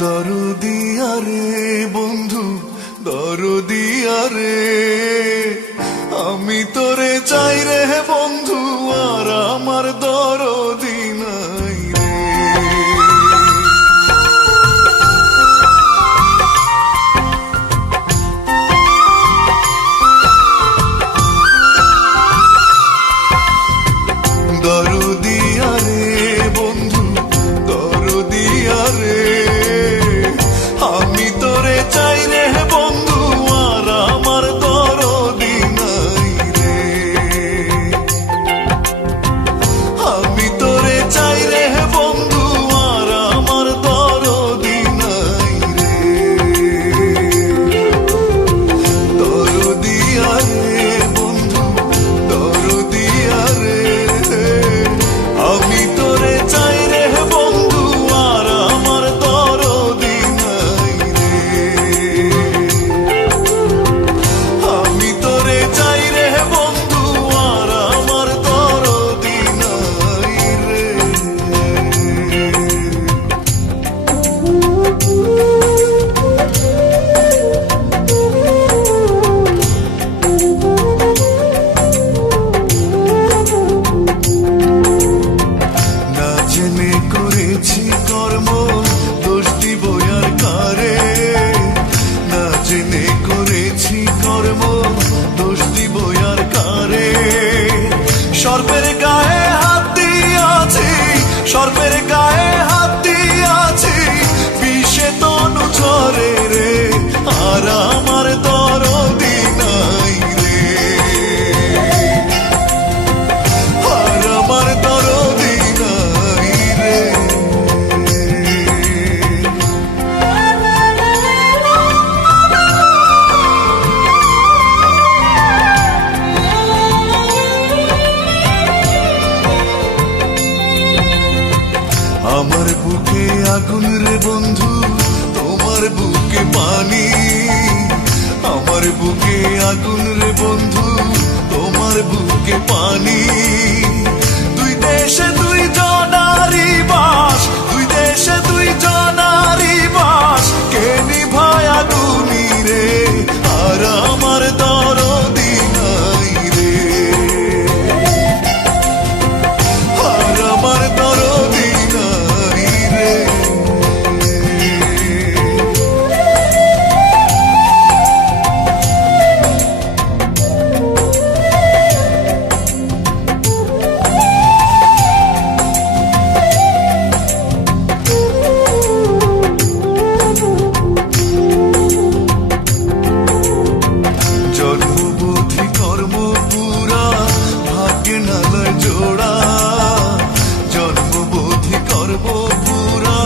দরদিয়া রে বন্ধু দরদিয়া রে, আমি তোরে চাই রে বন্ধু, আর আমার দরদি নাই রে। দরদিয়া রে বন্ধু দরদিয়া রে, আমি তোরে চাই রে বন্ধু, আর আমার দরদি নাই রে। আমি তোরে চাই রে বন্ধু, আর আমার দরদি নাই রে। দরদিয়া রে বন্ধু দরদিয়া রে, আমি তোরে চাই রে বন্ধু, আর আমার দরদি নাই রে। আমি তোরে চাই রে বন্ধু, আর আমার দরদি নাই রে। না জেনে করেছি কর্ম, দোষ দিব আর কারে। না জেনে করেছি কর্ম, দোষ দিব আর কারে। সর্পের গায়ে হাত দিয়াছি, সর্পের গায়ে হাত দিয়াছি, বিষে তনু ঝরে রে, আর আমার দরদি নাই রে। আর আমার দরদি নাই রে। আমার বুকে আগুন রে বন্ধু, তোমার বুকে পানি। আমার বুকে আগুন রে বন্ধু, তোমার বুকে পানি। দুই দেশে দুই জনারি বাস, দুই দেশে দুই জনারি বাস, কে নিভায় আগুনি রে, আর আমার দরদি নাই রে। আর আমার দরদি নাই রে। জন্মবুদ্ধি কর্ম পুরা, ভাগ্যে নালয় জোড়া। জন্মবুদ্ধি কর্ম পুরা,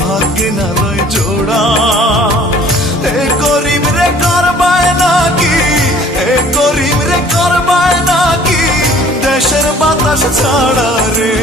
ভাগ্যে নালয় জোড়া। এ করিম রে করবায় নাকি, এ করিম রে করবায় নাকি, দেশের বাতাস ছাড়া রে,